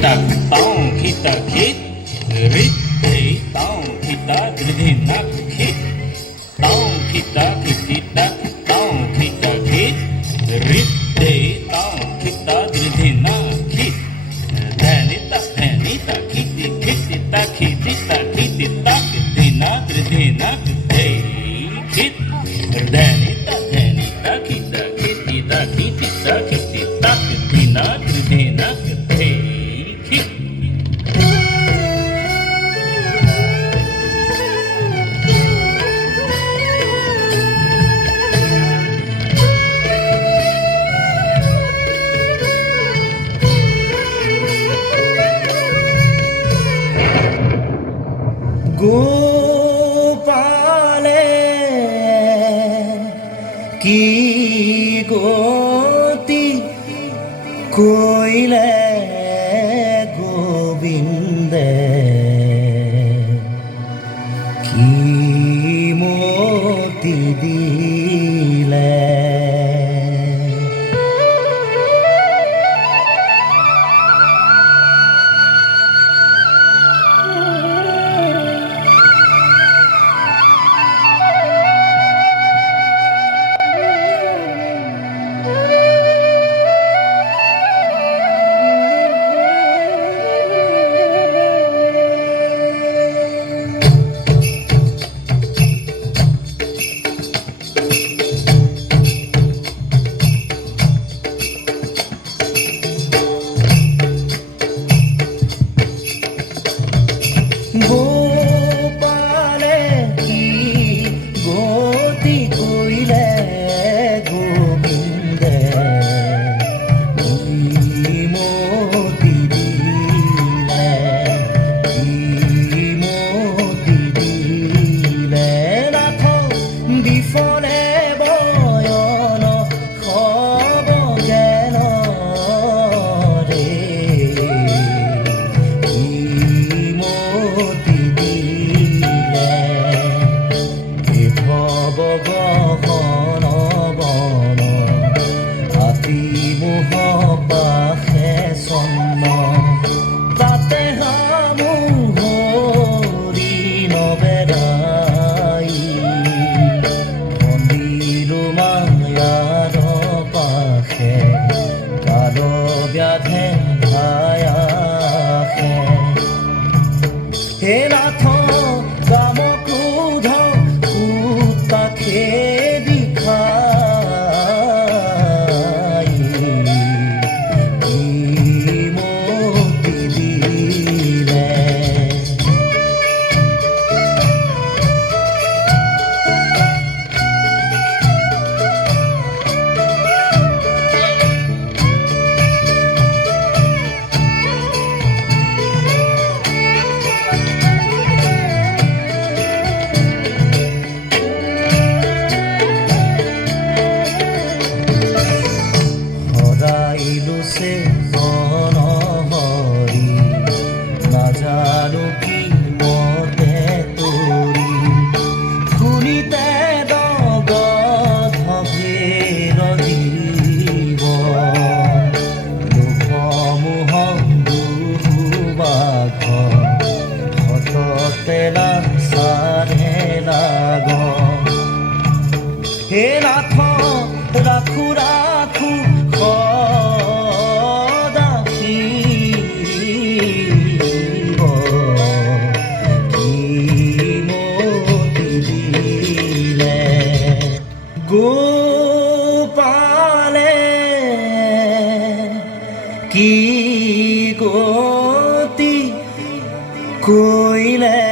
tak taung kita kit rit hey taung kita dridhi nak kit taung kita tak taung kita kit rit hey taung kita dridhi nak kit dhanita kiti ta kiti ta dina dridhi nak hey kit dhanita kita kiti ta dina dridhi nak hey kit গোপালে কি গতি কইলে গোবিন্দে কি মতি দিলে গোপালে কি গতি কইলে গোবিন্দে কি মতি দিলে নাথ বিফলে বয়ন খব জ্ঞান রে গগন বন হাতী মোহ পাশে চন্ন তাতে হামুহৰি নবেদাই মন্দিৰো মায়াৰ পাশে কাল ব্যাধে ভায়াসে হে নাথ কাম ক্ৰোধ খেদি খাই মতি দিলে সে হৰি নাজানো কি মতে তৰি শুনিতে দগধভেৰ জীৱ লোকমোহ দুবাঘ হততে নাচাৰে লাগ হে নাথ ৰাখো ৰাখো গোপালে কি গতি কইলে